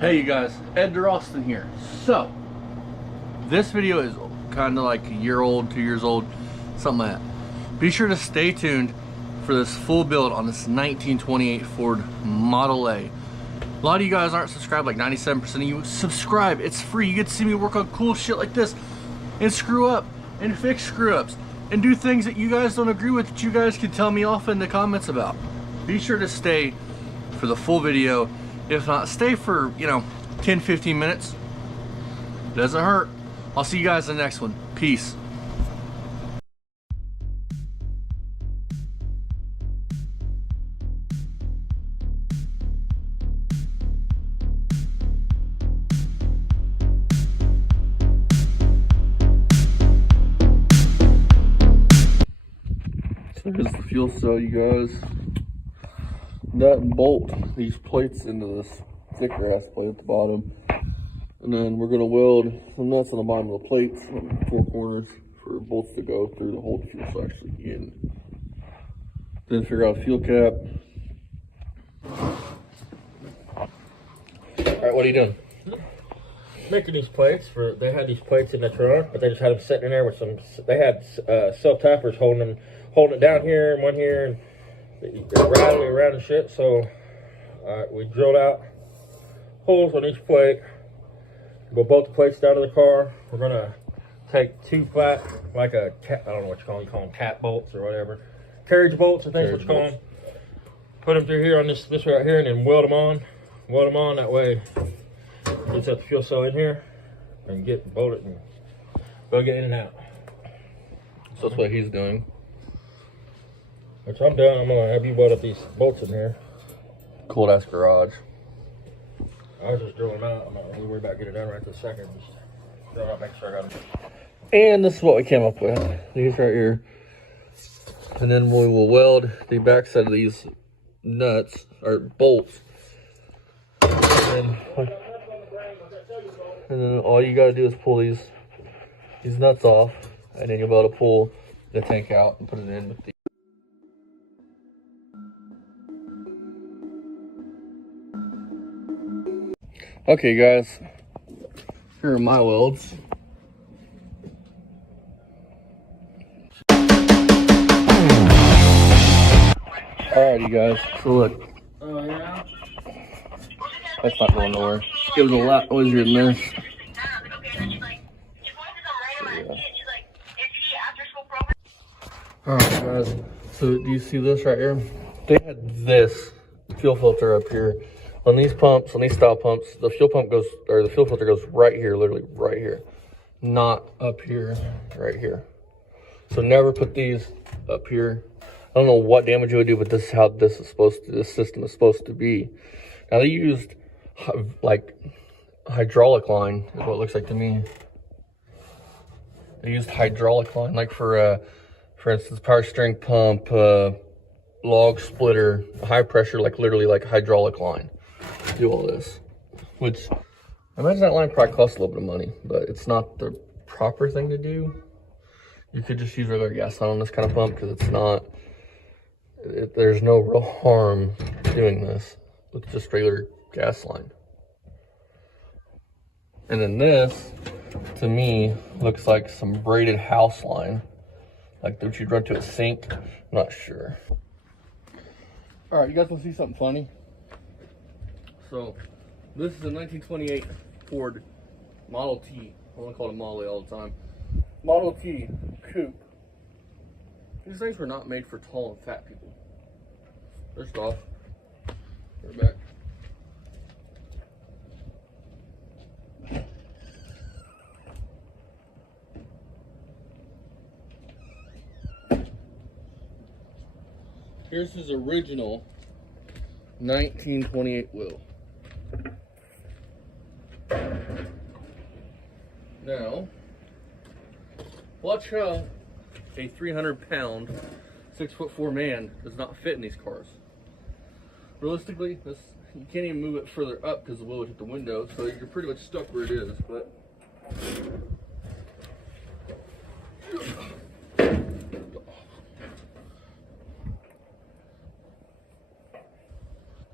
Hey you guys, Ed DeRalston here. So, this video is kind of like a year old, 2 years old, something like that. Be sure to stay tuned for this full build on this 1928 Ford Model A. A lot of you guys aren't subscribed, like 97% of you. Subscribe, it's free. You get to see me work on cool shit like this and screw up and fix screw ups and do things that you guys don't agree with that you guys can tell me off in the comments about. Be sure to stay for the full video. If not, stay for, 10-15 minutes. Doesn't hurt. I'll see you guys in the next one. Peace. So here's the fuel cell, you guys. Nut and bolt these plates into this thicker ass plate at the bottom, and then we're going to weld some nuts on the bottom of the plates on the four corners for bolts to go through to hold the fuel cell actually in. Then figure out a fuel cap. Alright, what are you doing? Making these plates for, they had these plates in the trunk, but they just had them sitting in there with some, they had self tappers holding it down here and one here, and they're rattling around and shit. So we drilled out holes on each plate. We'll bolt the plates down to the car. We're gonna take two flat, like a cat, I don't know what you call them cat bolts or whatever, carriage bolts, I think is what you call them. Put them through here on this right here, and then weld them on. That way, get the fuel cell in here and get bolted and we'll get in and out. So that's what he's doing. Once I'm done, I'm gonna have you weld up these bolts in here. Cold ass garage. I was just drilling them out. I'm not really worried about getting it done right this second. Just drill it out, make sure I got them. And this is what we came up with. These right here. And then we will weld the back side of these nuts, or bolts. And then all you gotta do is pull these nuts off, and then you'll be able to pull the tank out and put it in with the Okay guys, here are my welds. Alrighty guys, so look. Oh yeah? That's not going nowhere. It was a lot noisier than this. Alright guys, so do you see this right here? They had this fuel filter up here. On these pumps, on these style pumps, the fuel pump goes, or the fuel filter goes right here, literally right here. Not up here, right here. So never put these up here. I don't know what damage it would do, but this is how this system is supposed to be. Now they used like hydraulic line is what it looks like to me. They used hydraulic line, like for instance, power steering pump, log splitter, high pressure, like literally like hydraulic line. Do all this, which I imagine that line probably costs a little bit of money, but it's not the proper thing to do. You could just use regular gas line on this kind of pump because it's not, there's no real harm doing this with just regular gas line. And then this, to me, looks like some braided house line, like that you'd run to a sink. I'm not sure. All right, you guys want to see something funny? So, this is a 1928 Ford Model T. I want to call it a Model A all the time. Model T coupe. These things were not made for tall and fat people. First off, we're back. Here's his original 1928 wheel. Now, watch how a 300-pound, 6'4" man does not fit in these cars. Realistically, this, you can't even move it further up because the wheel would hit the window, so you're pretty much stuck where it is. But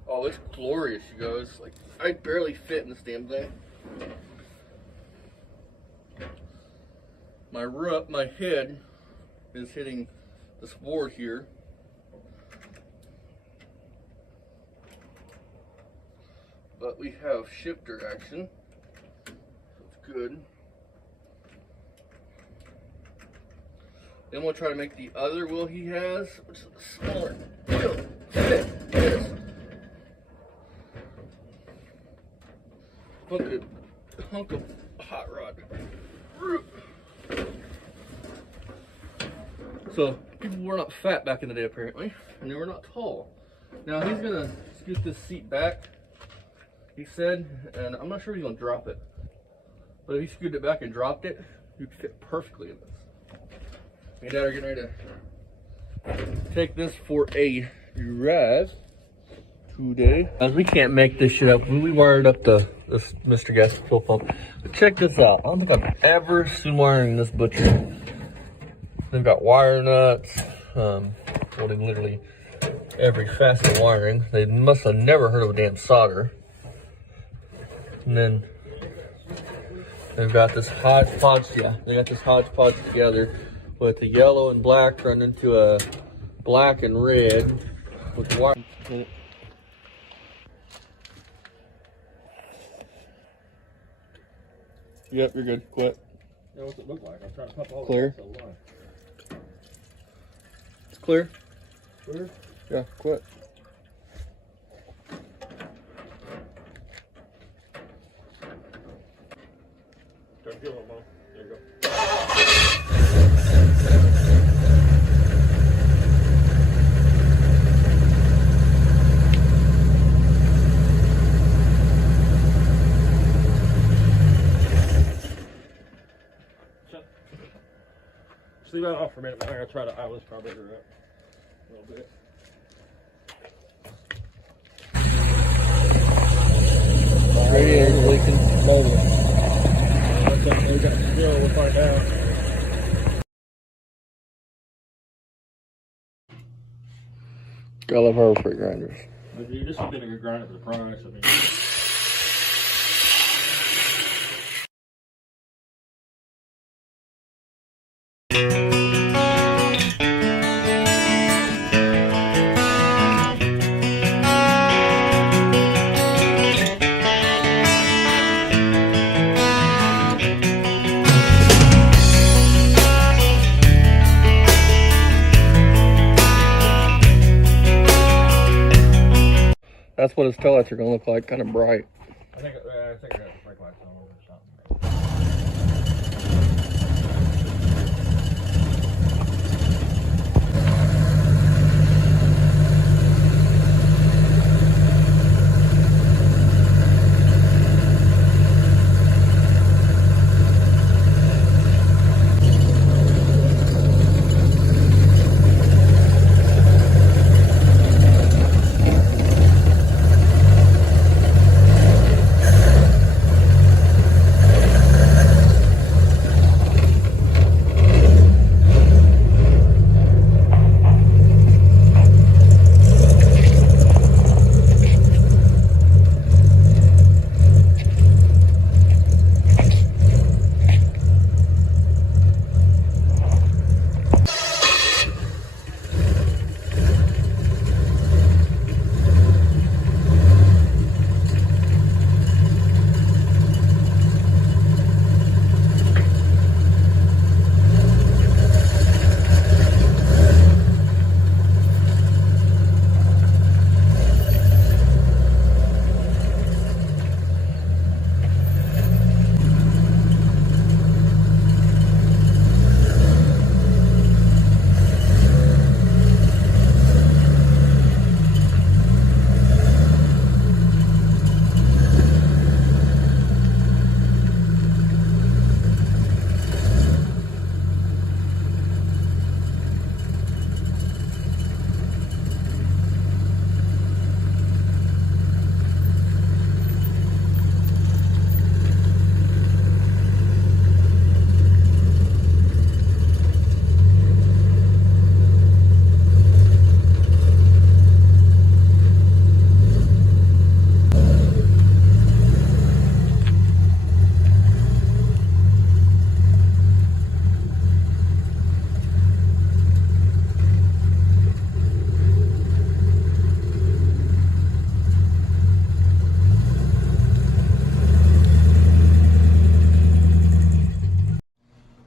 oh, it's glorious, you guys. Like, I barely fit in this damn thing. My head is hitting this board here. But we have shifter action, so it's good. Then we'll try to make the other wheel he has, which is a smaller wheel, fit this. Hunk of hot rod. So people were not fat back in the day apparently, and they were not tall. Now he's gonna scoot this seat back, he said, and I'm not sure he's gonna drop it. But if he scooted it back and dropped it, you'd fit perfectly in this. Me and Dad are getting ready to take this for a ride today. As we can't make this shit up, we wired up this Mr. Gas fuel pump. But check this out. I don't think I've ever seen wiring this butcher. They've got wire nuts, holding literally every facet of wiring. They must have never heard of a damn solder. And then they've got this hodgepodge, they got this hodgepodge together with the yellow and black run into a black and red with the wire. Yep, you're good. Quit. Yeah, what's it look like? I'm trying to pump all Clear. the line. It's clear. Clear? Yeah, quit. Don't feel it, Mom. There you go. Just leave that off for a minute. I'm gonna try to eyeless probably her up a little bit. Radiator leaking. Motor. We got a spill, we'll find out. I love Harbor Freight grinders. But dude, this has been a good grinder for the price. I mean, That's what his taillights are going to look like, kind of bright. I think I got the brake lights on or something.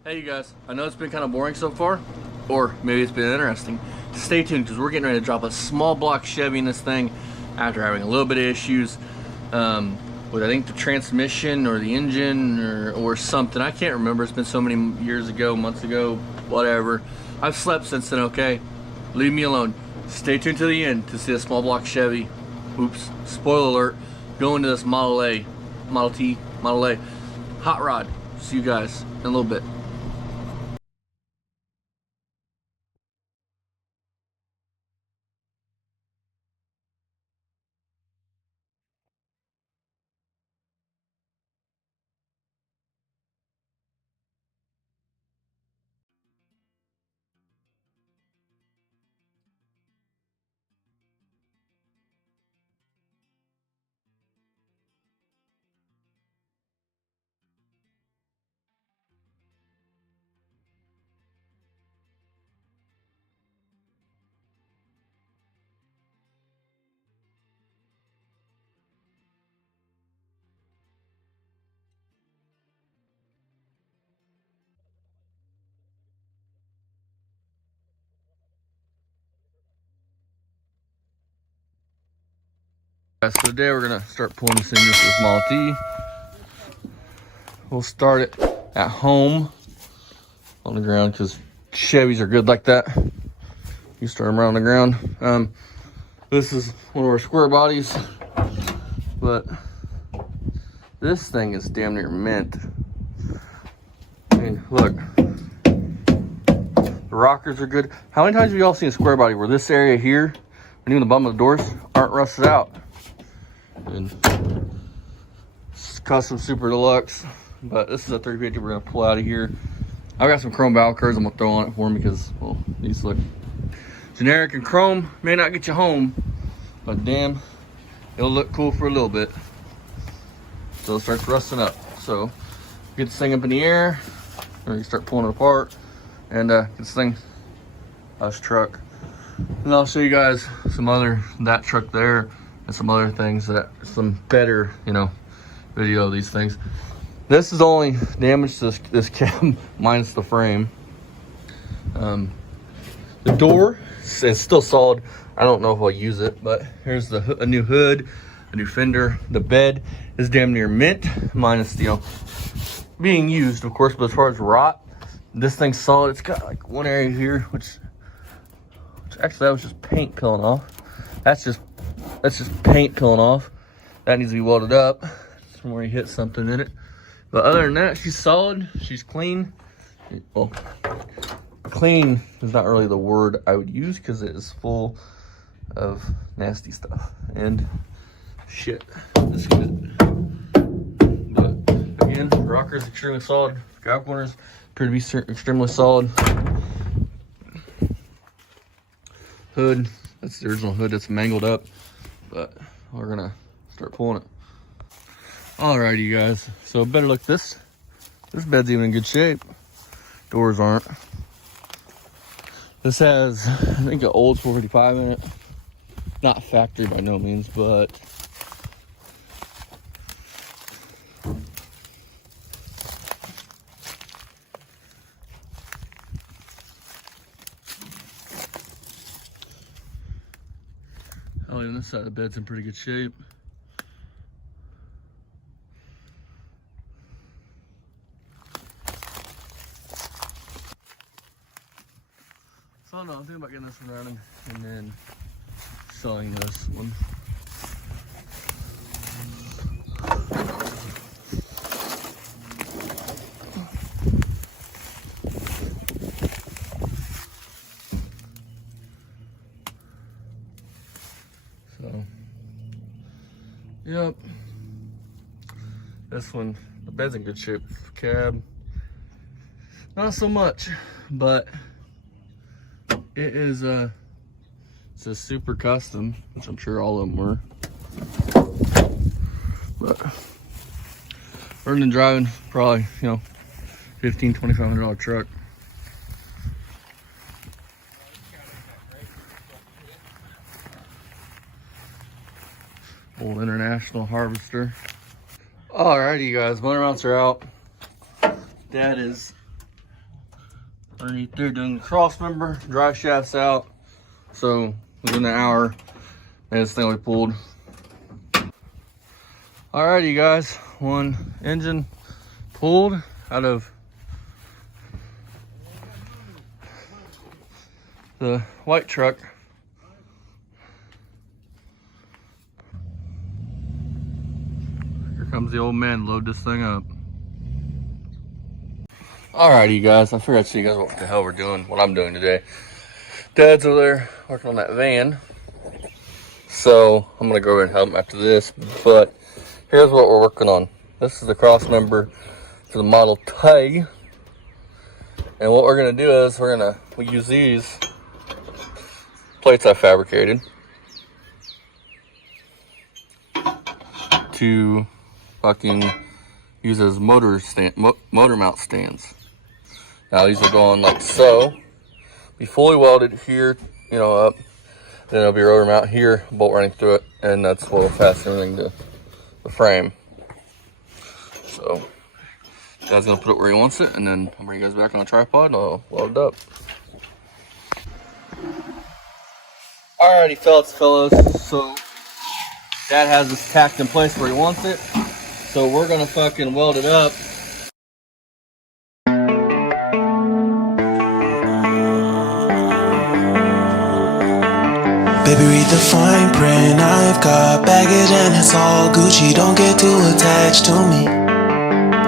Hey you guys, I know it's been kind of boring so far, or maybe it's been interesting. Stay tuned because we're getting ready to drop a small block Chevy in this thing after having a little bit of issues with I think the transmission or the engine or something. I can't remember. It's been so many years ago, months ago, whatever. I've slept since then, okay? Leave me alone. Stay tuned to the end to see a small block Chevy. Oops, spoiler alert. Going to this Model A, Model T, Model A hot rod. See you guys in a little bit. So today we're gonna start pulling this in with this Model T. We'll start it at home on the ground because Chevys are good like that. You start them around the ground. This is one of our square bodies, but this thing is damn near mint. I mean, look, the rockers are good. How many times have you all seen a square body where this area here and even the bottom of the doors aren't rusted out? And it's custom super deluxe, but this is a 350 we're gonna pull out of here. I've got some chrome valve curves I'm gonna throw on it for me because, well, these look generic and chrome may not get you home, but damn, it'll look cool for a little bit. So it starts rusting up. So get this thing up in the air, or you start pulling it apart, and get this thing us truck. And I'll show you guys that truck there. And some other things some better, video of these things. This is only damage to this cab minus the frame. The door is still solid. I don't know if I'll use it, but here's a new hood, a new fender. The bed is damn near mint, minus being used, of course. But as far as rot, this thing's solid. It's got like one area here, which actually that was just paint peeling off. That's just paint peeling off. That needs to be welded up from where you hit something in it. But other than that, she's solid. She's clean. Well, clean is not really the word I would use because it is full of nasty stuff and shit. This is good. But again, rocker's extremely solid. Valve corners appear to be extremely solid. Hood, that's the original hood that's mangled up. But we're gonna start pulling it. Alrighty, you guys. So better look. This bed's even in good shape. Doors aren't. This has, I think, an old 455 in it. Not factory by no means, but oh, even this side of the bed's in pretty good shape. So I don't know, I'm thinking about getting this one running and then selling this one. So, yep. This one, the bed's in good shape. Cab, not so much, but it is it's a super custom, which I'm sure all of them were. But running and driving, probably, $1,500-$2,500 truck. Old International Harvester. Alrighty, you guys, motor mounts are out. Dad is underneath there doing the cross member, drive shafts out. So within an hour, man, this thing we pulled. Alrighty guys, one engine pulled out of the white truck. Here comes the old man, load this thing up. Alrighty guys, I figured I'd show you guys what the hell we're doing, what I'm doing today. Dad's over there working on that van. So I'm gonna go over and help him after this, but here's what we're working on. This is the cross member for the Model T. And what we're gonna do is we use these plates I fabricated to fucking use as motor mount stands. Now these will go on like so, be fully welded here, you know, up. Then it'll be a rotor mount here, bolt running through it, and that's what will fasten everything to the frame. So, Dad's gonna put it where he wants it, and then I'll bring you guys back on a tripod and I'll weld it up. Alrighty, fellas, so Dad has this tacked in place where he wants it. So we're gonna fucking weld it up. Baby, read the fine print. I've got baggage and it's all Gucci. Don't get too attached to me.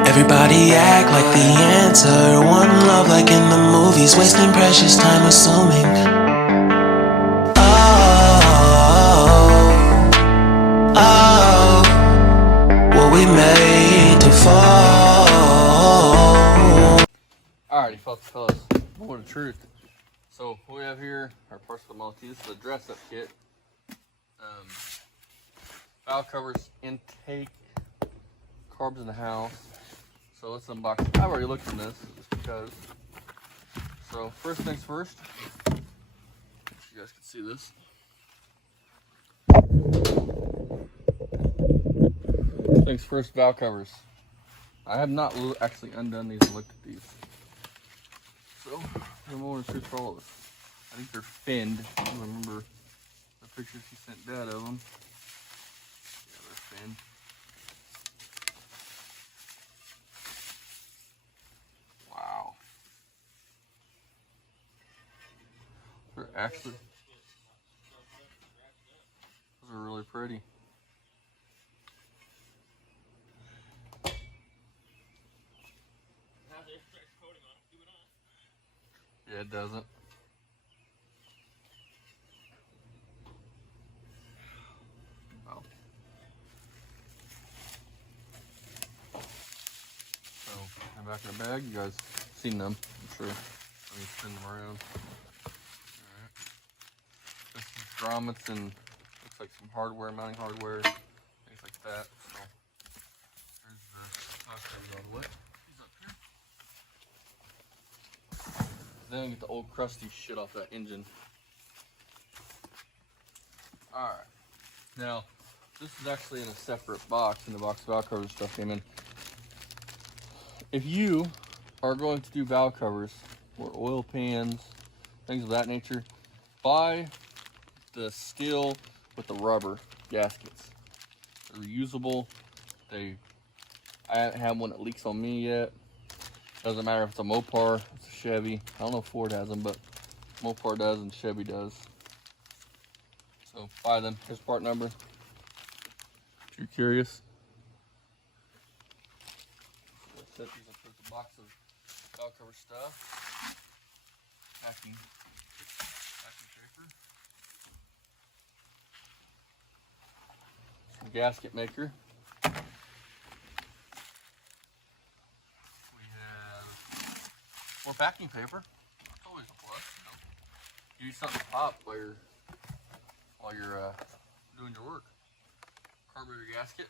Everybody act like the answer. One love like in the movies. Wasting precious time assuming. Oh, what we made to fall. Alrighty, fellas, more the truth. So what we have here, our parts for the Model T. This is a dress-up kit. Valve covers, intake, carbs in the house. So let's unbox it. I've already looked at this just because. So first things first, if you guys can see this. Things first, valve covers. I have not actually undone these and looked at these. So, the more truth for all of us. I think they're finned. I don't remember the pictures he sent Dad of them. Yeah, they're finned. Wow. They're actually, those are really pretty. Yeah, it doesn't. Oh. So, in the back of the bag, you guys seen them, I'm sure. Let me spin them around. Alright. This is grommets and looks like some hardware, mounting hardware, things like that. So, there's the box covers all the way. He's up here. Then get the old crusty shit off that engine. Alright. Now, this is actually in a separate box, in the box valve cover stuff came in. If you are going to do valve covers or oil pans, things of that nature, buy the steel with the rubber gaskets. They're reusable. I haven't had one that leaks on me yet. Doesn't matter if it's a Mopar, it's a Chevy. I don't know if Ford has them, but Mopar does and Chevy does. So buy them. Here's part number. If you're curious. So set these up with a box of valve cover stuff. Packing paper. Some gasket maker. More packing paper. That's always a plus, you know. You use something to pop while you're doing your work. Carburetor gasket.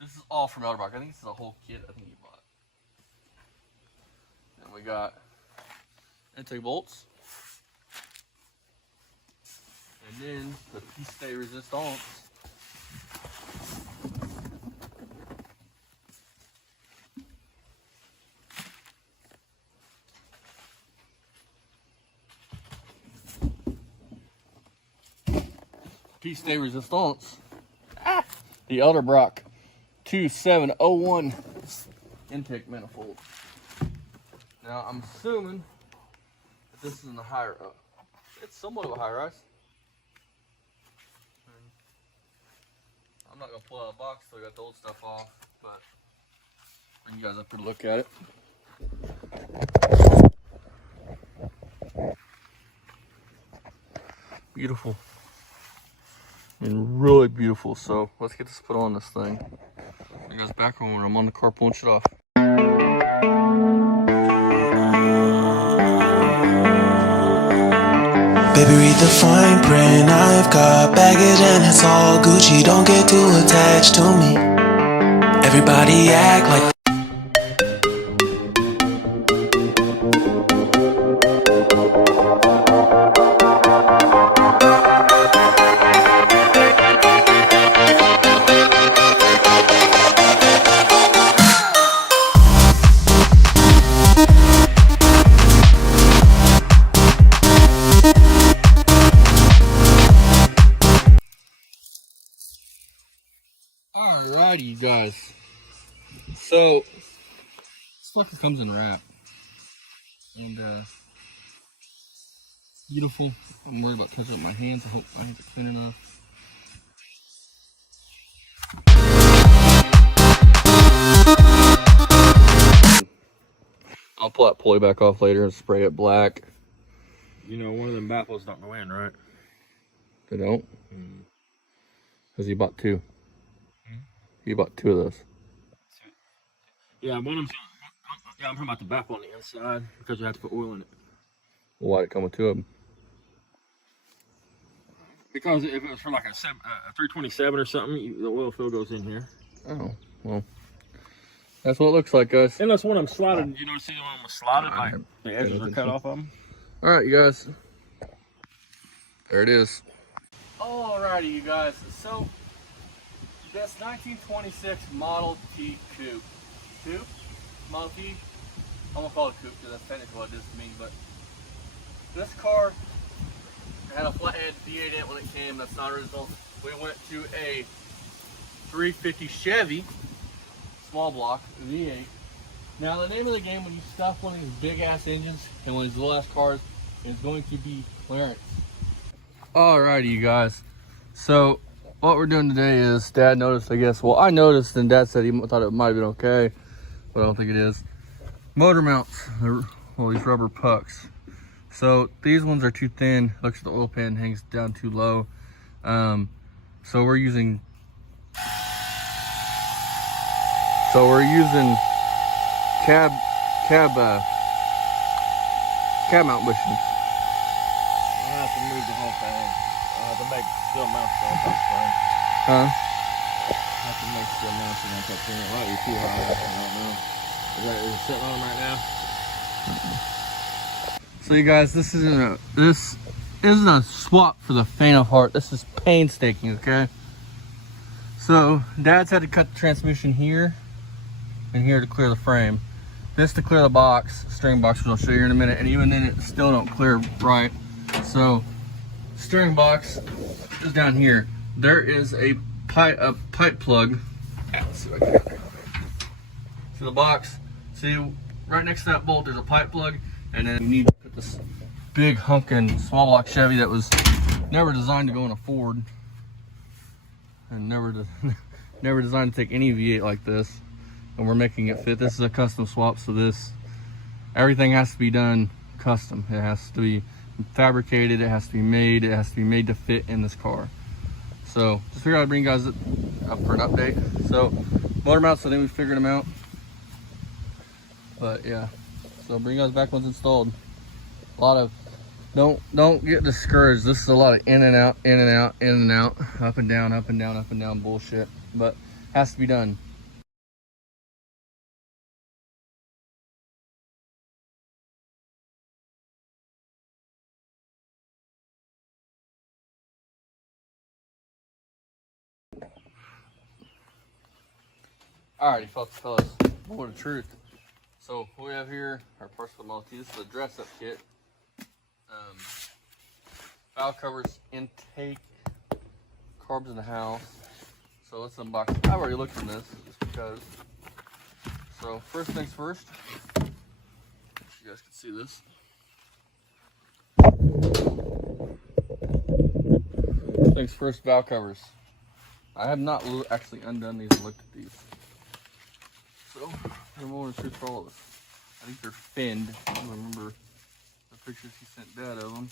This is all from Elderbach. I think this is a whole kit I think you bought. Then we got intake bolts. And then the piece de resistance. piece de resistance. The Elderbrock 2701 intake manifold. Now I'm assuming that this is in the higher up. It's somewhat of a high rise. I'm not gonna pull out a box till I got the old stuff off, but bring you guys up here to look at it. Beautiful. And really beautiful. So let's get this put on this thing. You guys back when I'm on the car pulling shit off. Baby, read the fine print. I've got baggage and it's all Gucci. Don't get too attached to me. Everybody act like Alrighty, you guys. So this fucker comes in wrap, and beautiful. I'm worried about touching up my hands. I hope my hands are clean enough. I'll pull that pulley back off later and spray it black. You know, one of them baffles don't go in, right? They don't? Because he bought two. He bought two of those. Yeah, one of them. Yeah, I'm talking about the baffle on the inside because you have to put oil in it. Well, why'd it come with two of them? Because if it was for like a 327 or something, the oil fill goes in here. Oh, well. That's what it looks like, guys. And that's one of them slotted. You know, see the one that was slotted? Like the edges are cut off of them. Alright, you guys. There it is. Alrighty, you guys. So, this 1926 Model T Coupe. Coupe? Model T? I'm gonna call it a coupe because that's technically what it is to me, but this car had a flathead V8 in it when it came. That's not original. We went to a 350 Chevy small block V8. Now the name of the game when you stuff one of these big ass engines and one of these little ass cars is going to be clearance. Alrighty, you guys. So what we're doing today is Dad noticed, I guess. Well, I noticed, and Dad said he thought it might have been okay, but I don't think it is. Motor mounts, well, these rubber pucks. So these ones are too thin. Looks like the oil pan hangs down too low. So we're using cab mount bushings. I have to move the whole thing. I have to make steel mounts on that thing. Huh? I have to make steel mounts on that thing. It might be too high. I don't know. Is it sitting on them right now? So you guys, this isn't a swap for the faint of heart. This is painstaking, okay? So Dad's had to cut the transmission here and here to clear the frame. This to clear the box, steering box, which I'll show you in a minute, and even then it still don't clear right. So steering box is down here. There is a pipe plug. Let's see if I can. See the box? See right next to that bolt there's a pipe plug, and then you need to put this big hunkin' small block Chevy that was never designed to go in a Ford, and never designed to take any V8 like this. And we're making it fit. This is a custom swap, so everything has to be done custom. It has to be fabricated, it has to be made to fit in this car. So just figured I'd bring you guys up for an update. So motor mounts, I think we figured them out. But yeah, so bring you guys back once installed. A lot of don't get discouraged. This is a lot of in and out, in and out, in and out, up and down, up and down, up and down bullshit, but has to be done. Alrighty, fellas, moment of truth. So what we have here, our parts for the Model T. This is a dress-up kit. Valve covers, intake, carbs in the house. So let's unbox it. I've already looked in this just because. So first things first, you guys can see this. Things first, valve covers. I have not actually undone these and looked at these. So I'm going to shoot for all of this. I think they're finned. I don't remember the pictures he sent Dad of them.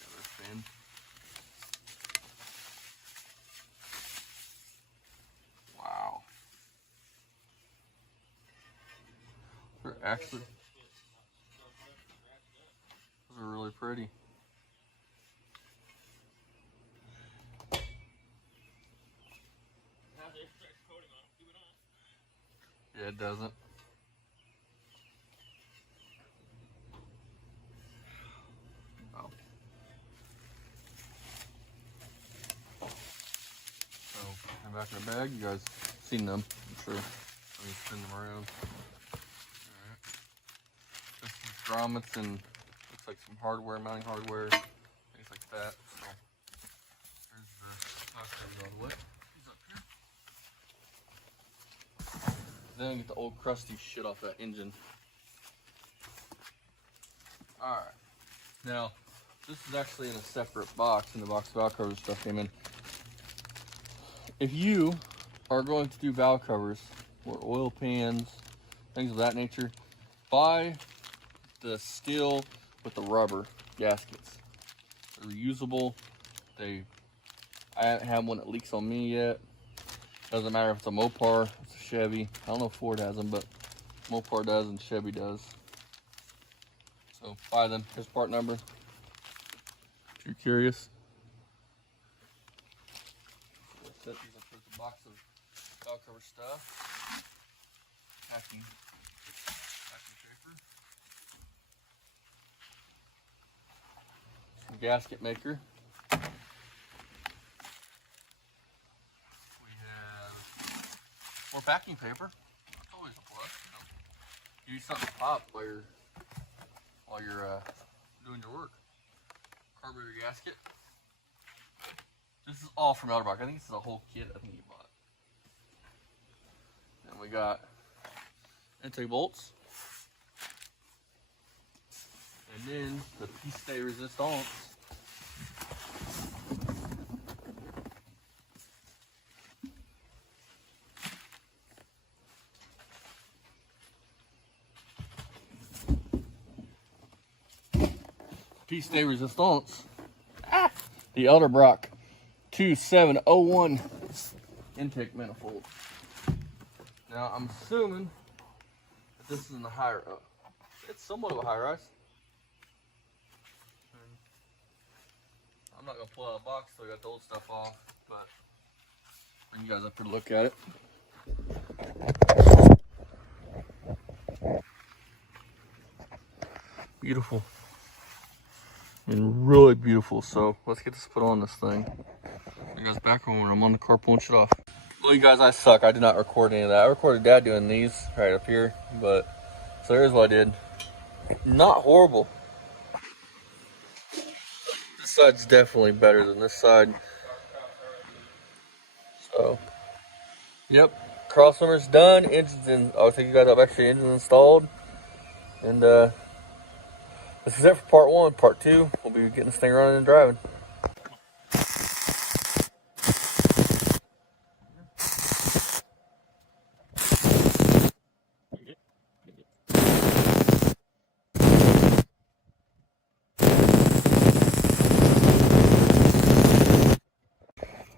Yeah, they're finned. Wow. They're actually, those are really pretty. Yeah, it doesn't. Oh. So, and back in the bag, you guys seen them, I'm sure. Let me spin them around. Alright. This is grommets and looks like some hardware, mounting hardware, things like that. So, there's the box covers all the way. He's up here. Then get the old crusty shit off that engine. Alright. Now, this is actually in a separate box, in the box valve cover stuff came in. If you are going to do valve covers or oil pans, things of that nature, buy the steel with the rubber gaskets. They're reusable. I haven't had one that leaks on me yet. Doesn't matter if it's a Mopar, it's a Chevy. I don't know if Ford has them, but Mopar does and Chevy does. So buy them. Here's part number. If you're curious. So set these up with a box of valve cover stuff. Packing paper. Some gasket maker. More packing paper. That's always a plus, you know. You need something to pop while you're doing your work. Carburetor gasket. This is all from Elderbach. I think this is a whole kit I think you bought. And we got intake bolts. And then the piece de resistance. Piece de resistance. The Elderbach 2701 intake manifold. Now I'm assuming that this is in the higher up. It's somewhat of a high rise. I'm not gonna pull out a box till I got the old stuff off, but bring you guys up here to look at it. Beautiful. And really beautiful. So let's get this put on this thing. You guys back when I'm on the car pulling shit off. Well, you guys, I suck. I did not record any of that. I recorded Dad doing these right up here, but so here's what I did. Not horrible. This side's definitely better than this side. So, yep, crossovers done. Engines in. I'll take you guys up. Actually, engine installed, and this is it for part one. Part two, we'll be getting this thing running and driving.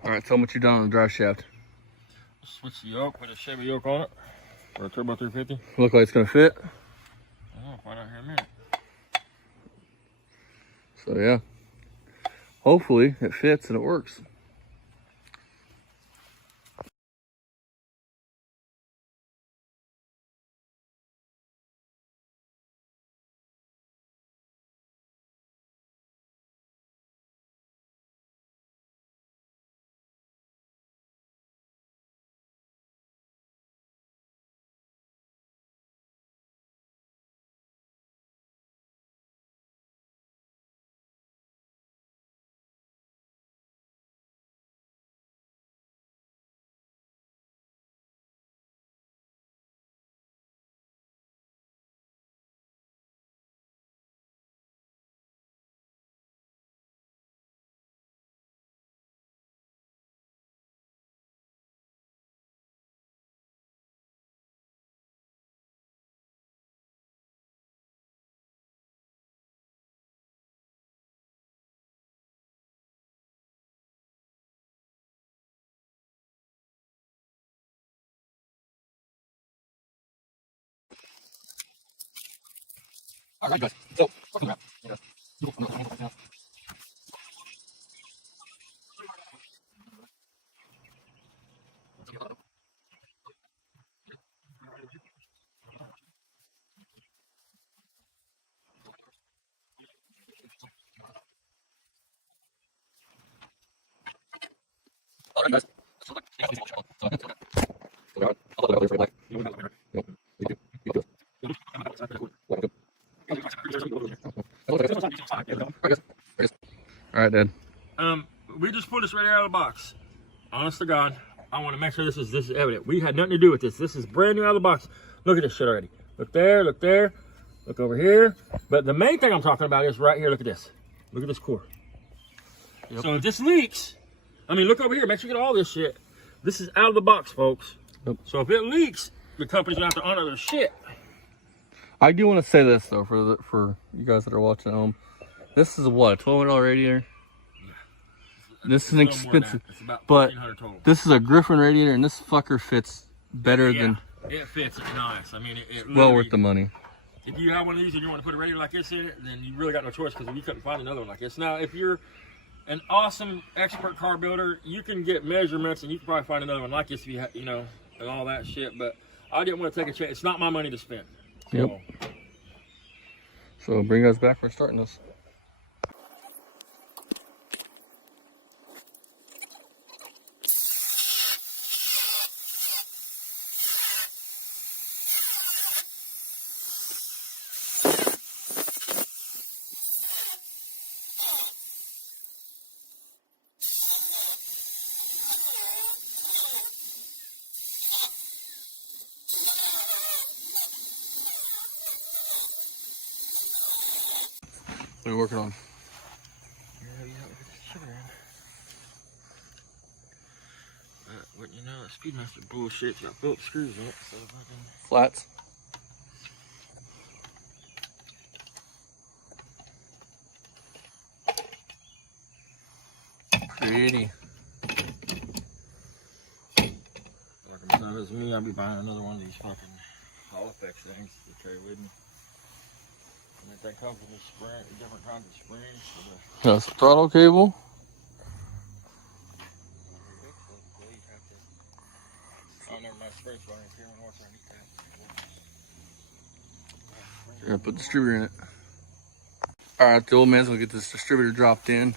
All right, tell them what you've done on the drive shaft. Switch the yoke, put a Chevy yoke on it, or a Turbo 350. Look like it's gonna fit. I'll find out here in a minute. So yeah, hopefully it fits and it works. All right, guys. So, all right, guys. All right, Dad. We just pulled this right out of the box. Honest to God, I want to make sure this is evident. We had nothing to do with this. This is brand new out of the box. Look at this shit already. Look there, look there, look over here. But the main thing I'm talking about is right here. Look at this. Look at this core. Yep. So if this leaks, I mean, look over here. Make sure you get all this shit. This is out of the box, folks. Yep. So if it leaks, the company's gonna have to honor their shit. I do want to say this though, for you guys that are watching at home. This is what, a $1,200 radiator? Yeah. This is expensive, but this is a Griffin radiator, and this fucker fits better than. It fits. It's nice. I mean, it well worth the money. If you have one of these and you want to put a radiator like this in it, then you really got no choice because we couldn't find another one like this. Now, if you're an awesome expert car builder, you can get measurements and you can probably find another one like this if you have, you know, and all that shit. But I didn't want to take a chance. It's not my money to spend. So. Yep. So bring us back. We're starting this. What are you working on? What you know, Speedmaster bullshit. Got Phillips screws in it, so fucking Flats. Pretty. If it was me, I'd be buying another one of these fucking Hall Effects things to carry with me. And if they come from the spring, different kinds of springs. That's the throttle cable. Oh, never mind. Springs running here. You're gonna put the distributor in it. Alright, the old man's gonna get this distributor dropped in.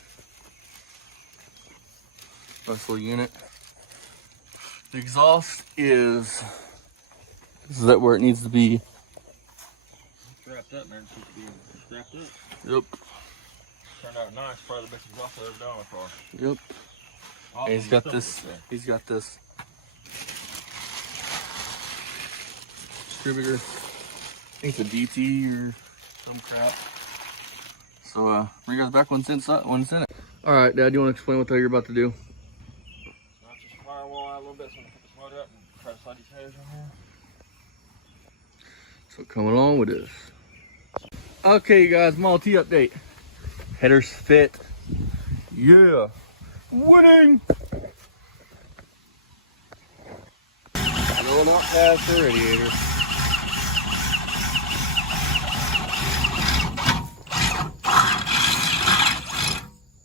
Nice little unit. The exhaust is that where it needs to be? Strapped up, man. It should be strapped up. Yep. Turned out nice. Probably the best exhaust I've ever done with a car. Yep. And he's got this. He's got this distributor. I think it's a DT or some crap. So bring us back once inside, once in it. All right, Dad. Do you want to explain what you're about to do? I'll just firewall out a little bit so I can put this motor up and try to slide these headers on here. So coming on with this. Okay, guys, Model T update. Headers fit. Yeah. Winning. No, not past the radiator.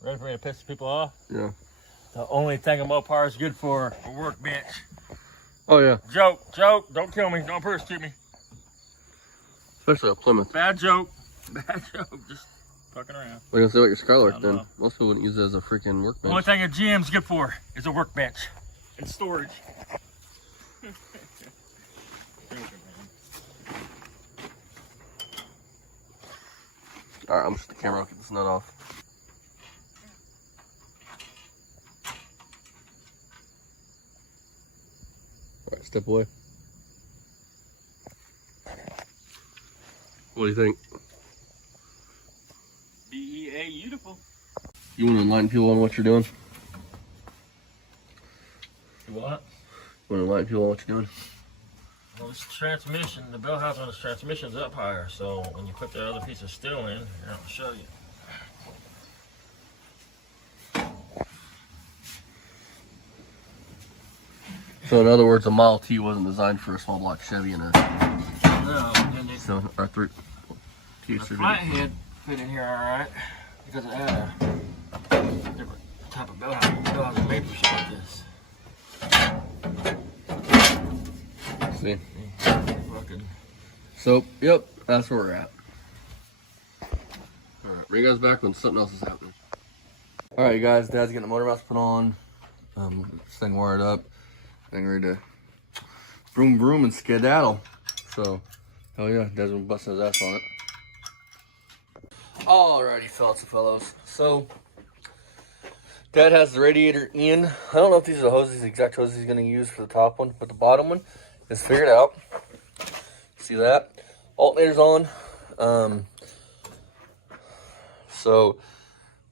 Ready for me to piss people off? Yeah. The only thing a Mopar is good for a workbench. Oh yeah. Joke. Don't kill me. Don't persecute me. Especially a Plymouth. Bad joke. Just fucking around. Like I said, with your Skylark, then most people wouldn't use it as a freaking workbench. The only thing a GM's good for is a workbench and storage. All right, I'm just the camera. I'll get this nut off. All right, step away. What do you think? BEA beautiful. You want to enlighten people on what you're doing? What? You want to enlighten people on what you're doing? Well, this transmission, the bell housing on this transmission is up higher, so when you put the other piece of steel in, here, I'll show you. So in other words, a Model T wasn't designed for a small block Chevy and a No, and it, 7 or 3. case The or flathead fit in here all right because it had a different type of bell housing made for something like this. See. Fucking. So, yep, that's where we're at. Alright, bring you guys back when something else is happening. Alright, you guys, Dad's getting the motor mounts put on. This thing wired up. Getting ready to vroom vroom and skedaddle. So, hell yeah, Dad's been busting his ass on it. Alrighty, fellas and fellows. So, Dad has the radiator in. I don't know if these are the hoses, the exact hoses he's going to use for the top one, but the bottom one is figured out. See that? Alternator's on. So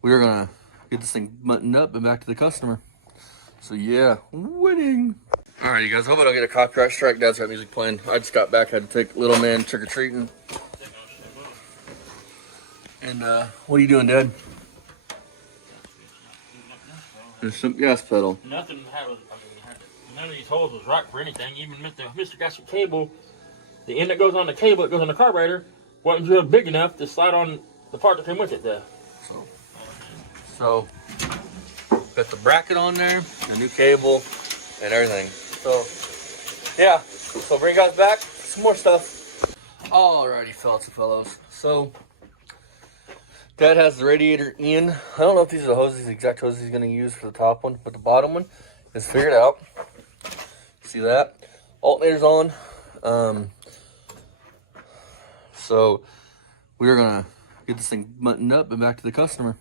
we are gonna get this thing buttoned up and back to the customer. So yeah, winning. All right, you guys. Hope I don't get a copyright strike. Dad's got music playing. I just got back. Had to take little man trick or treating. And what are you doing, Dad? There's some gas pedal. Nothing none of these holes was right for anything. Even Mr. got some cable. The end that goes on the cable, that goes on the carburetor, wasn't drilled big enough to slide on the part that came with it there. So got the bracket on there, a new cable, and everything. So yeah, so bring you guys back some more stuff. Alrighty, fellas and fellows. So Dad has the radiator in. I don't know if these are the hoses, the exact hoses he's gonna use for the top one, but the bottom one is figured out. See that? Alternator's on. So we are gonna get this thing buttoned up and back to the customer.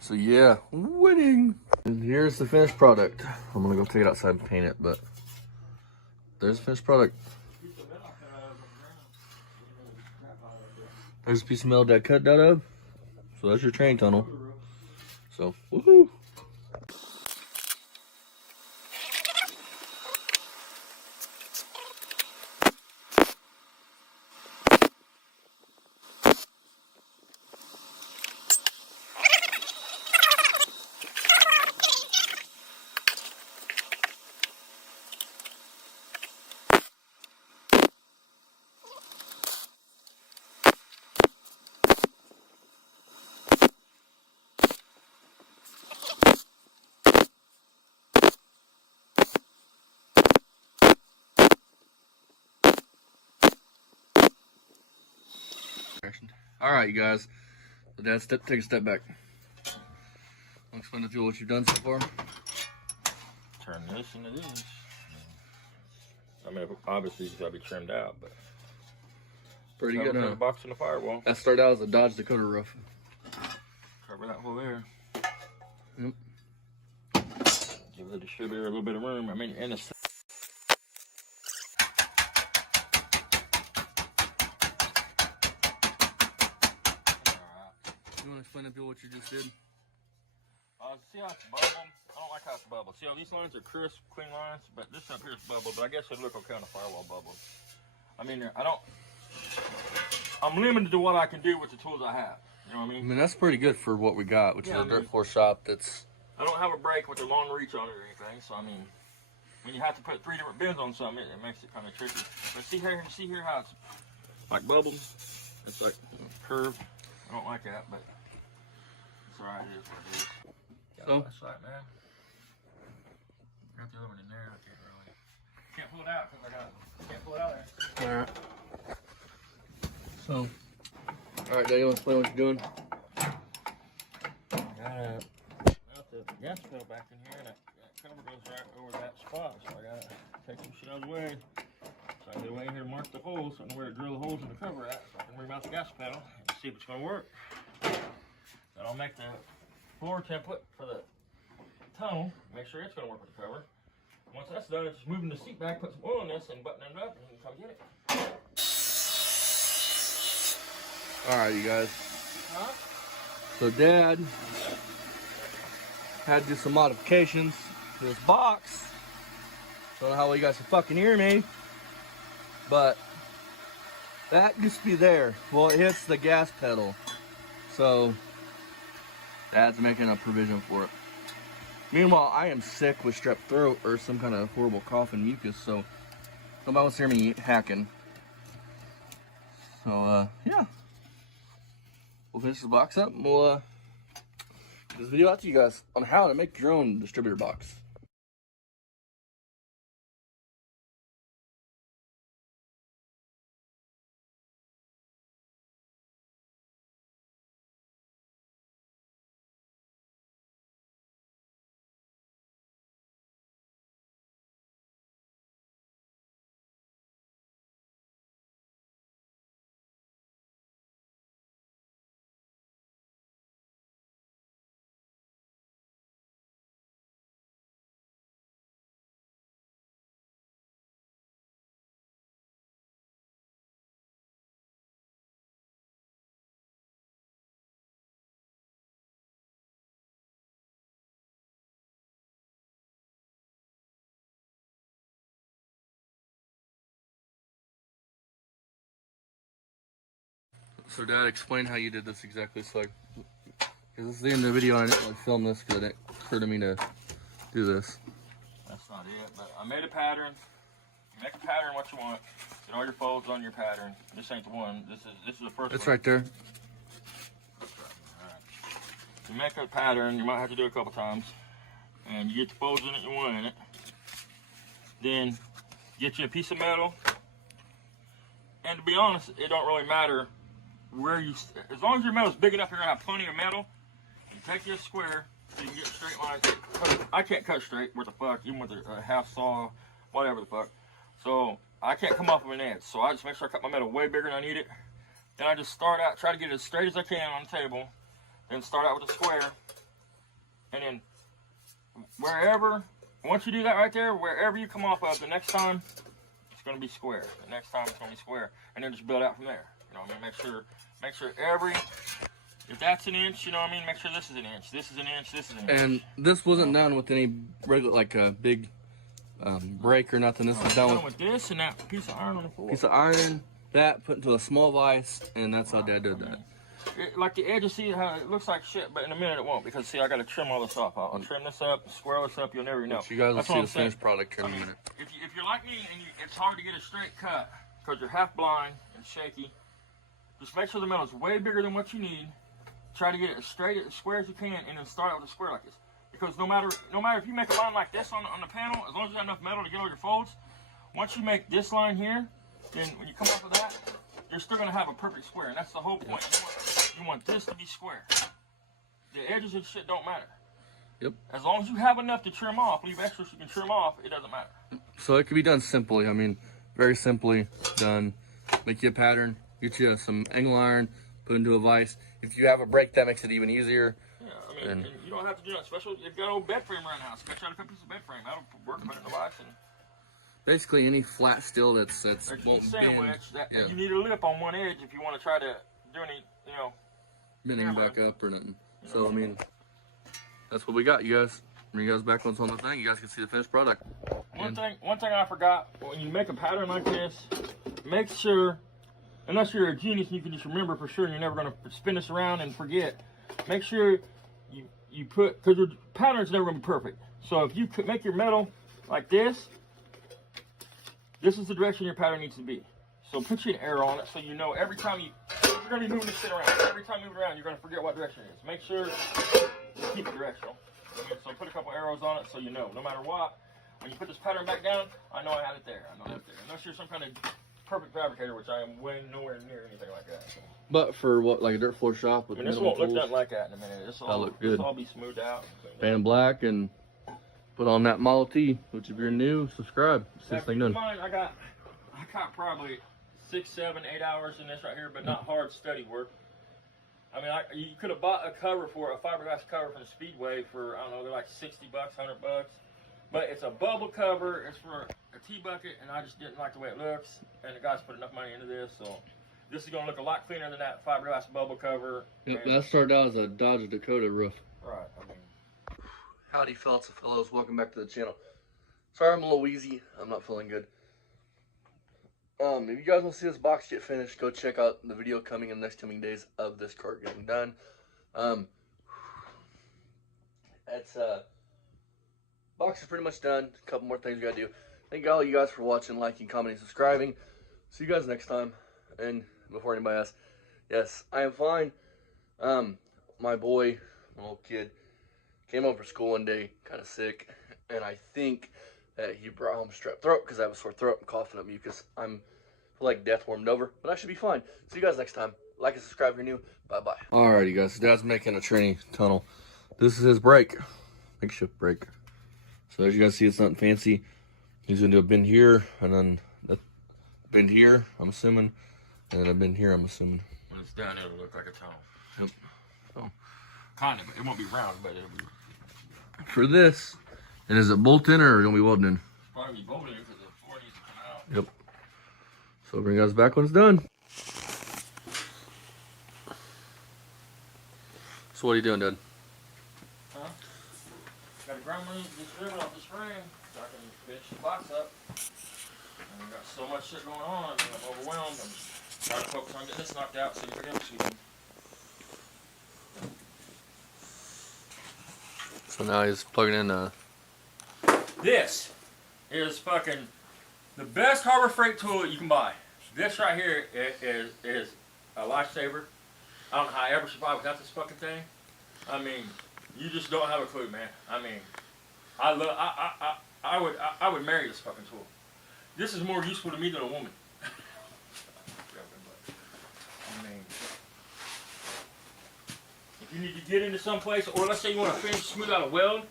So yeah, winning. And here's the finished product. I'm gonna go take it outside and paint it, but there's the finished product. There's a piece of metal that cut out of. So that's your train tunnel. So woohoo! All right, you guys. So Dad, take a step back. I'll explain to you what you've done so far. Turn this into this. I mean, obviously it's gotta be trimmed out, but Pretty good, huh? The box and the firewall. That started out as a Dodge Dakota roof. Cover that whole there. Yep. Give the distributor a little bit of room. I mean, and it's. You want to explain to people what you just did? See how it's bubbled? I don't like how it's bubbled. See how these lines are crisp, clean lines, but this up here is bubbled. But I guess it'd look okay on the firewall bubbled. I mean, I'm limited to what I can do with the tools I have. You know what I mean? I mean, that's pretty good for what we got, which is a dirt floor shop that's... I don't have a brake with a long reach on it or anything, so I mean, when you have to put 3 different bends on something, it makes it kind of tricky. But see here how it's like bubbled? It's like curved. I don't like that, but it's alright, it is what it is. So? That's right, man. Got the other one in there, I can't pull it out because can't pull it out there. Alright. So, alright, Dad, you want to explain what you're doing? Gotta mount the gas pedal back in here, and that cover goes right over that spot, so I gotta take some shit out of the way. So I can get away here and mark the holes, so I know where to drill the holes in the cover at, so I can remount the gas pedal and see if it's gonna work. Then I'll make the floor template for the tunnel, make sure it's gonna work with the cover. Once that's done, it's just moving the seat back, put some oil in this, and button it up, and you can come get it. Alright, you guys. Huh? So Dad had to do some modifications to this box. Don't know how well you guys can fucking hear me, but that used to be there. Well, it hits the gas pedal. So Dad's making a provision for it. Meanwhile, I am sick with strep throat or some kind of horrible cough and mucus, so nobody wants to hear me hacking. So, yeah. we'll finish this box up and we'll get this video out to you guys on how to make your own distributor box. So Dad, explain how you did this exactly. So like, because this is the end of the video, and I didn't really film this because it didn't occur to me to do this. That's not it, but I made a pattern. You make a pattern what you want. Get all your folds on your pattern. This ain't the one. This is the first It's one. right there. That's right. All right. You make a pattern. You might have to do it a couple times, and you get the folds in it you want in it. Then get you a piece of metal. And to be honest, it don't really matter where you, as long as your metal's big enough, you're gonna have plenty of metal. You take your square so you can get straight lines. I can't cut straight. What the fuck? Even with a half saw, whatever the fuck. So I can't come off of an edge. So I just make sure I cut my metal way bigger than I need it. Then I just start out, try to get it as straight as I can on the table. Then start out with a square. And then wherever, once you do that right there, wherever you come off of, the next time it's gonna be square. The next time it's gonna be square. And then just build out from there. You know what I mean? Make sure every, if that's an inch, you know what I mean? Make sure this is an inch, this is an inch, this is an inch. And this wasn't done with any regular, like a big break or nothing. This was done with this and that piece of iron on the floor. piece of iron, that put into a small vise, and that's how Dad did that. Like the edges, see how it looks like shit, but in a minute it won't, because see, I gotta trim all this off. I'll trim this up, square this up, you'll never know. But you guys will That's see what the I'm saying. finished product here in a minute. If you're like me and it's hard to get a straight cut because you're half blind and shaky, just make sure the metal is way bigger than what you need. Try to get it as straight, as square as you can, and then start out with a square like this. Because no matter if you make a line like this on the panel, as long as you have enough metal to get all your folds, once you make this line here, then when you come off of that, you're still gonna have a perfect square, and that's the whole point. You want this to be square. The edges and shit don't matter. Yep. As long as you have enough to trim off, leave extras you can trim off, it doesn't matter. So it can be done simply. I mean, very simply done. Make you a pattern, get you some angle iron, put into a vise. If you have a break, that makes it even easier. Yeah, I mean, and you don't have to do that special. You've got an old bed frame around the house. Cut out a couple pieces of bed frame. That'll work, put it in the vise. And basically, any flat steel that's won't sandwich bend. that you need a lip on one edge if you want to try to do any, bending back up or nothing. So I mean, that's what we got, you guys. Bring you guys back on some other thing. You guys can see the finished product. One thing I forgot: when you make a pattern like this, make sure, unless you're a genius and you can just remember for sure, and you're never going to spin this around and forget. Make sure you put, because your pattern's never going to be perfect. So if you could make your metal like this is the direction your pattern needs to be. So put you an arrow on it so you know every time you're going to be moving this shit around. Every time you move it around, you're going to forget what direction it is. Make sure you keep it directional. So put a couple arrows on it so you know. No matter what, when you put this pattern back down, I know I had it there. I know I had it there. Unless you're some kind of perfect fabricator, which I am way nowhere near anything like that. So. But for what, like a dirt floor shop with this won't look nothing like that in a minute. This will look good. all be smoothed out. Paint black and put on that Model T, which if you're new, subscribe. See this thing done. I got probably 6, 7, 8 hours in this right here, but not hard study work. I mean, you could have bought a cover for a fiberglass cover from Speedway for, I don't know, they're like $60, $100. But it's a bubble cover, it's for a tea bucket, and I just didn't like the way it looks. And the guys put enough money into this, so this is gonna look a lot cleaner than that fiberglass bubble cover. Yep, that started out as a Dodge Dakota roof. Right, I mean. Howdy fellas and fellows, welcome back to the channel. Sorry I'm a little wheezy, I'm not feeling good. If you guys want to see this box get finished, go check out the video coming in the next coming days of this cart getting done. Box is pretty much done. A couple more things we gotta do. Thank all you guys for watching, liking, commenting, subscribing. See you guys next time. And before anybody asks, yes, I am fine. My boy, my little kid, came home from school one day, kind of sick, and I think that he brought home strep throat because I have a sore throat. I'm coughing up mucus. I'm like death warmed over, but I should be fine. See you guys next time. Like and subscribe if you're new. Bye bye. Alrighty, guys. Dad's making a training tunnel. This is his brake, makeshift brake. So as you guys see, it's nothing fancy. He's gonna do a bend here, and then a bend here, I'm assuming, and then a bend here, I'm assuming. When it's done, it'll look like a tunnel. Yep. So Kind of. It won't be round, but it'll be. for this, and is it bolted in or gonna be welded in? Probably be bolted because the floor needs to come out. Yep. So I'll bring you guys back when it's done. So what are you doing, Dad? Huh? Got to grind this ribbon off the spring so I can finish the box up. And we got so much shit going on, I'm overwhelmed. I'm trying to focus on getting this knocked out so you can get it. So now he's plugging in This is fucking the best Harbor Freight tool that you can buy. This right here is a lifesaver. I don't know how I ever survived without this fucking thing. I mean, you just don't have a clue, man. I mean, I would marry this fucking tool. This is more useful to me than a woman. I mean, if you need to get into some place, or let's say you want to finish smooth out a weld,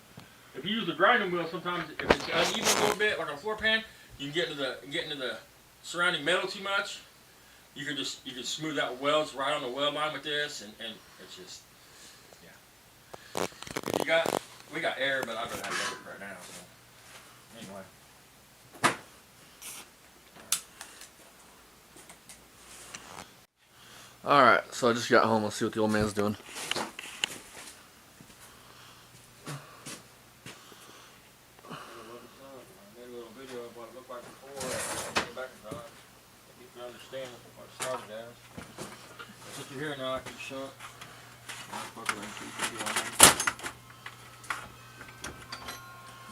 if you use the grinding wheel, sometimes if it's uneven a little bit, like on a floor pan, you can get into the surrounding metal too much. You can smooth out welds right on the weld line with this, and it's just, yeah. We got air, but I'd rather have it right now. So anyway. Alright, so I just got home. Let's see what the old man's doing. Here now, I can show it.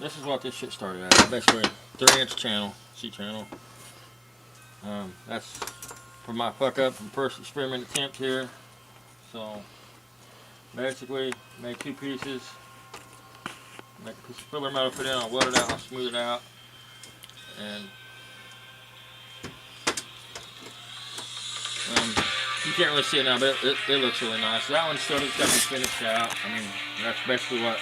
This is what this shit started at. Basically, 3-inch channel, C channel. That's for my fuck up from first experiment attempt here. So basically, made 2 pieces. Make a piece of filler metal, put it in, I'll weld it out, I'll smooth it out, and you can't really see it now, but it looks really nice. That one still just got to be finished out. I mean, that's basically what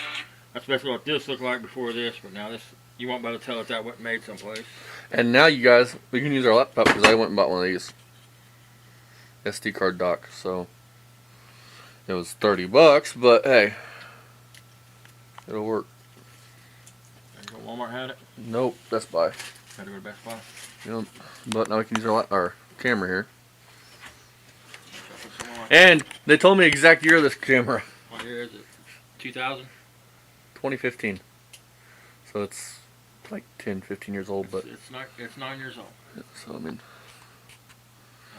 this looked like before this, but now this, you won't be able to tell if that wasn't made someplace. And now you guys, we can use our laptop because I went and bought one of these SD card dock. So it was $30, but hey, it'll work. There you go, Walmart had it. Nope, Best Buy. Had to go to Best Buy. Yep. But now we can use our camera here. And they told me exact year of this camera. What year is it? 2000? 2015. So it's like 10, 15 years old, but it's 9 years old. Yeah, so I mean,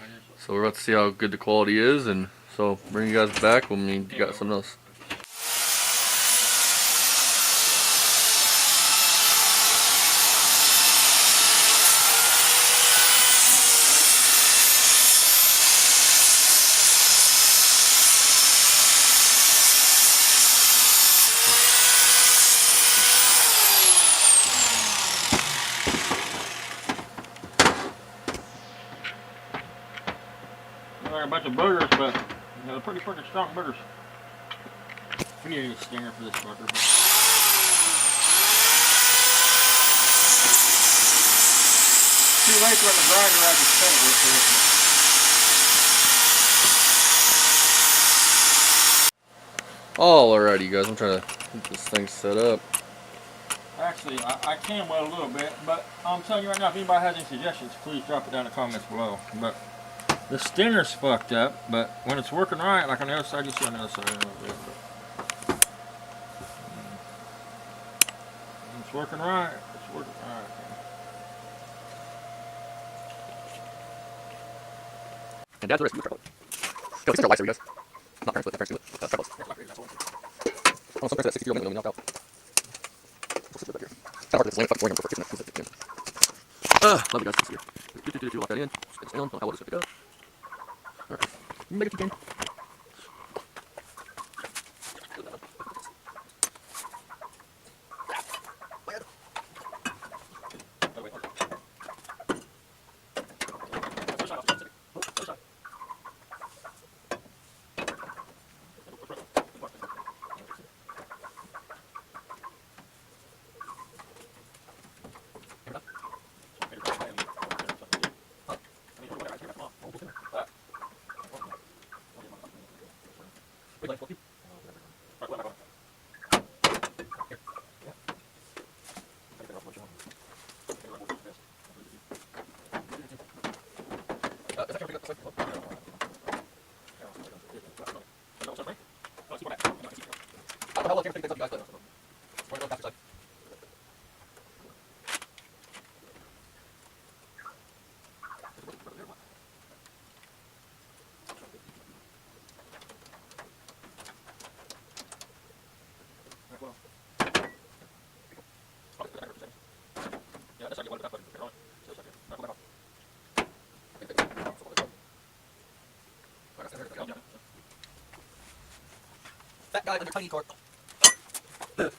9 years old. so we're about to see how good the quality is, and so bring you guys back when we got something else. A bunch of boogers, but they're pretty fucking strong boogers. We need a stinger for this fucker. Too late to run the grinder out of this paint with it. Alrighty, guys, I'm trying to get this thing set up. Actually, I can weld a little bit, but I'm telling you right now, if anybody has any suggestions, please drop it down in the comments below. But the stinger's fucked up, but when it's working right, like on the other side, you see on the other side a little bit. But, it's working right. It's working right. And Dad's the recipe trouble. Yo, these are lights, you guys. Not parents, but the parents do it. Troubles. Oh, some parents at 60 year old knocked out. We'll sit back here. Kind of hard to fucking for kitchen. Love you guys. Lock that in. Spin it down. How well does it go? Alright. Make it you can. Fat guy under tiny car. Sorry.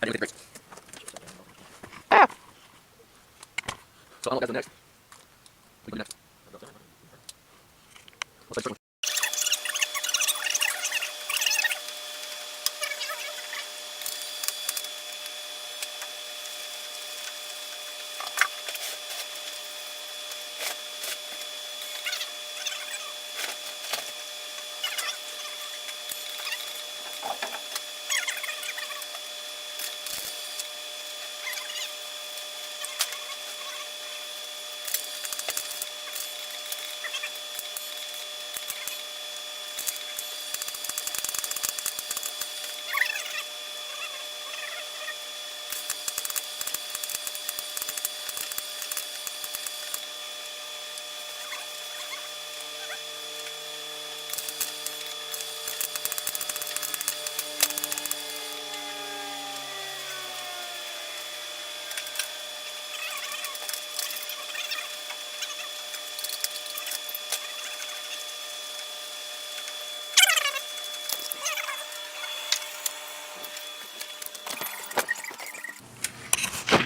I didn't get the brakes. So I don't know what's next. We do next. Looks like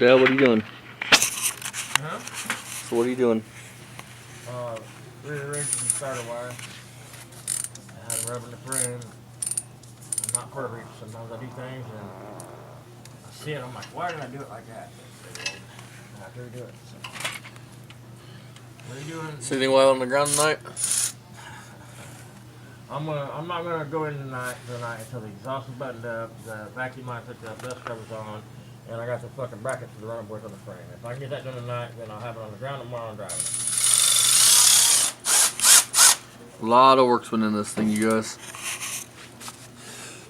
Dad, what are you doing? Huh? So what are you doing? Rearranging the starter wire. I had a rubbing the frame. I'm not perfect. Sometimes I do things and I see it. I'm like, why did I do it like that? I have to redo it. So. What are you doing? See anything wild on the ground tonight? I'm not gonna go in tonight until the exhaust is buttoned up, the vacuum line took the dust covers on, and I got the fucking brackets for the running boards on the frame. If I can get that done tonight, then I'll have it on the ground tomorrow and driving it. A lot of work's went in this thing, you guys.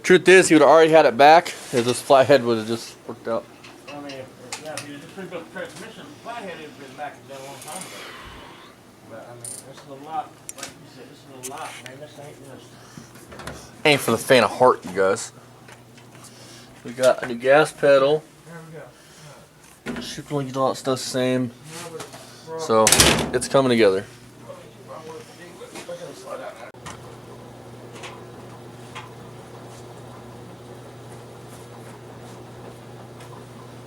Truth is, he would have already had it back if this flathead would have just worked out. I mean, if you just rebuilt the transmission, the flathead would have been back and done a long time ago. But I mean, this is a lot, like you said, this is a lot, man. This ain't just. Ain't for the faint of heart, you guys. We got a new gas pedal. There we go. Ship link, all that stuff's the same. So it's coming together.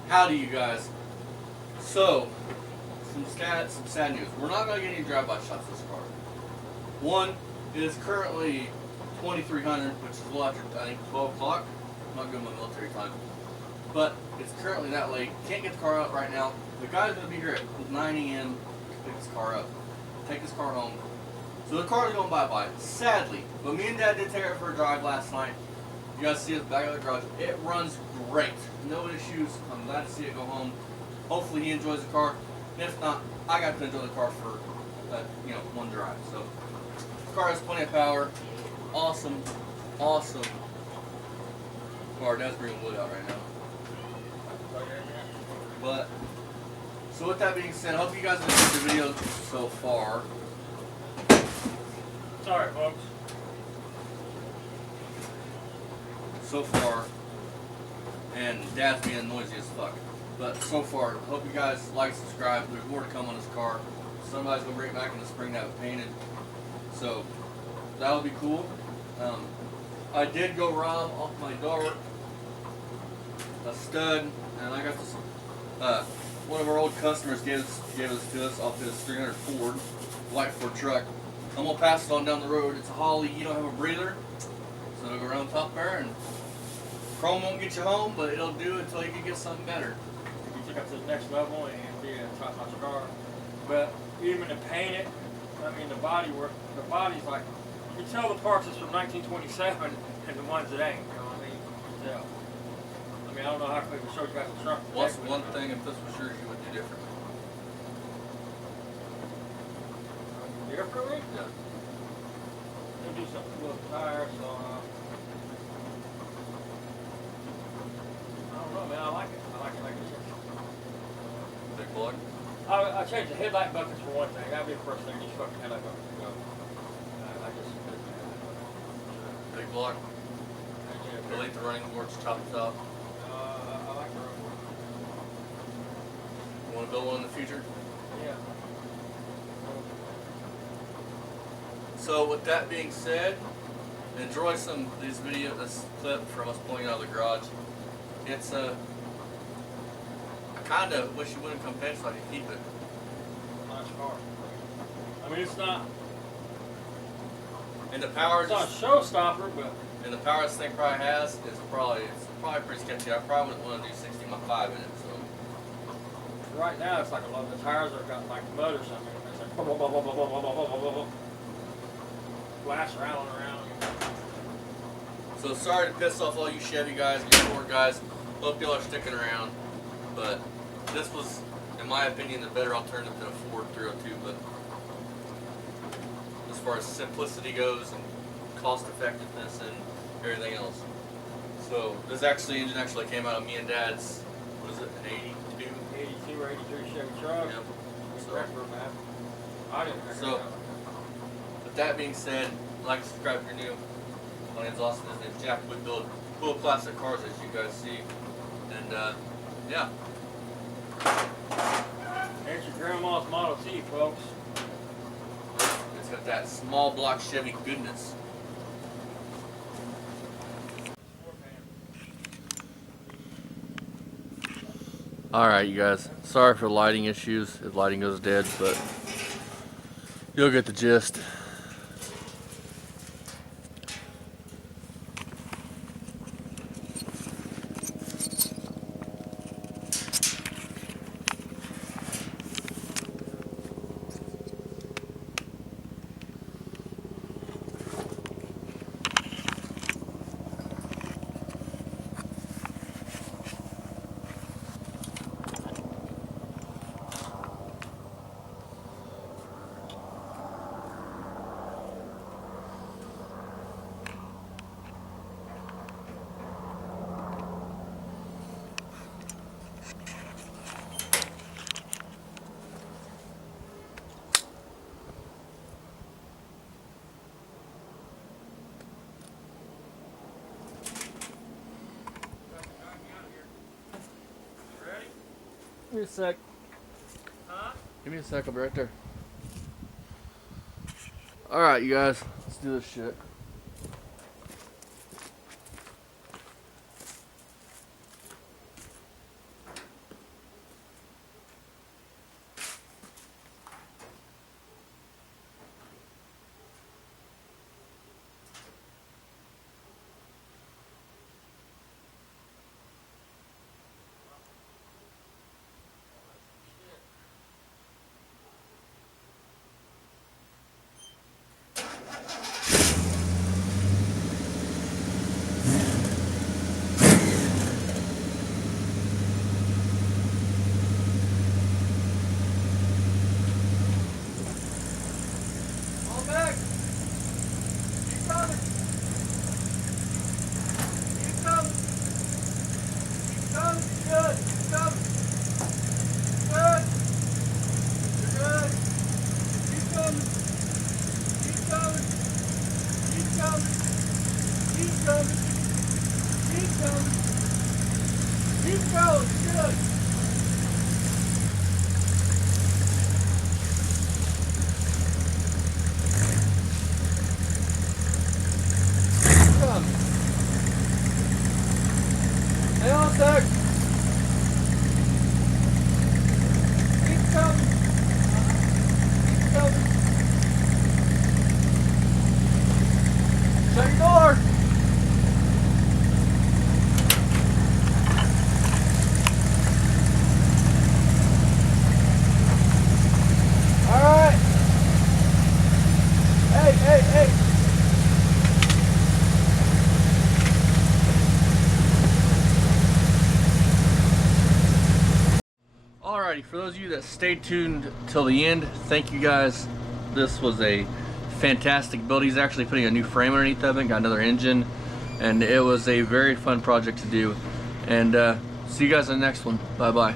Howdy, you guys. So, some sad news. We're not going to get any drive-by shots this car. One, it is currently 2300, which is a little after, I think, 12 o'clock. I'm not going by military time. But it's currently that late. Can't get the car out right now. The guy's going to be here at 9 a.m. to pick his car up, take his car home. So the car is going bye-bye, sadly. But me and Dad did take it for a drive last night. You guys see it back of the garage. It runs great. No issues. I'm glad to see it go home. Hopefully he enjoys the car. And if not, I got to enjoy the car for one drive. So the car has plenty of power. Awesome. Awesome car. Dad's bringing wood out right now. But so with that being said, I hope you guys enjoyed the video so far. Sorry, folks. So far, and Dad's being noisy as fuck. But so far, hope you guys like, subscribe. There's more to come on this car. Somebody's gonna bring it back in the spring to have it painted. So that would be cool. I did go rob off my dart a stud, and I got this. One of our old customers gave us to us off his 300 Ford, white Ford truck. I'm gonna pass it on down the road. It's a Holly. You don't have a breather, so it'll go around the top there, and chrome won't get you home, but it'll do until you can get something better. You took it to the next level and be a top-notch car. But even to paint it, I mean the body's like You tell the parts that's from 1927 and the ones that ain't. You know what I mean? You can tell. I mean, I don't know how quick the show got the truck. What's one thing if this was yours you would do differently? Differently? Yeah. They'll do something with the tires. So, I don't know, man. I like it. I like it like this. Big plug? I changed the headlight buckets for one thing. That'd be the first thing. These fucking headlight buckets go. I just. Big block. Yeah, Delete the running boards, top to top. I like the road. You want to build one in the future? Yeah. So with that being said, enjoy this clip from us pulling out of the garage. It's I kind of wish you wouldn't come fence so I could keep it. Nice car. I mean, it's not. And the power It's not a showstopper, but. and the power this thing probably has is probably pretty sketchy. I probably wouldn't want to do 60.5 in it. So Right now, it's like a lot of the tires have got like mud or something. It's like blah, blah, blah, blah, blah, blah, blah, blah, blah, blah. Flash rattling around. So sorry to piss off all you Chevy guys and your Ford guys. Hope y'all are sticking around. But this was, in my opinion, the better alternative than a Ford 302. But as far as simplicity goes and cost effectiveness and everything else. So this engine actually came out of me and Dad's, what is it, an 82? 82 or 83 Chevy truck. Yep. So, man. I didn't reckon So, that. with that being said, like, subscribe if you're new. My name's Austin. His name's Jack. We build cool classic cars, as you guys see. And yeah. There's your grandma's Model T, folks. It's got that small block Chevy goodness. Alright, you guys. Sorry for lighting issues. If lighting goes dead, but you'll get the gist. Give me a sec. Huh? Give me a sec, I'll be right there. Alright, you guys, let's do this shit. Hang on a sec. Keep coming. Keep coming. Shut your door. Alrighty, for those of you that stayed tuned till the end, thank you guys. This was a fantastic build. He's actually putting a new frame underneath of it, got another engine, and it was a very fun project to do. And see you guys in the next one. Bye bye.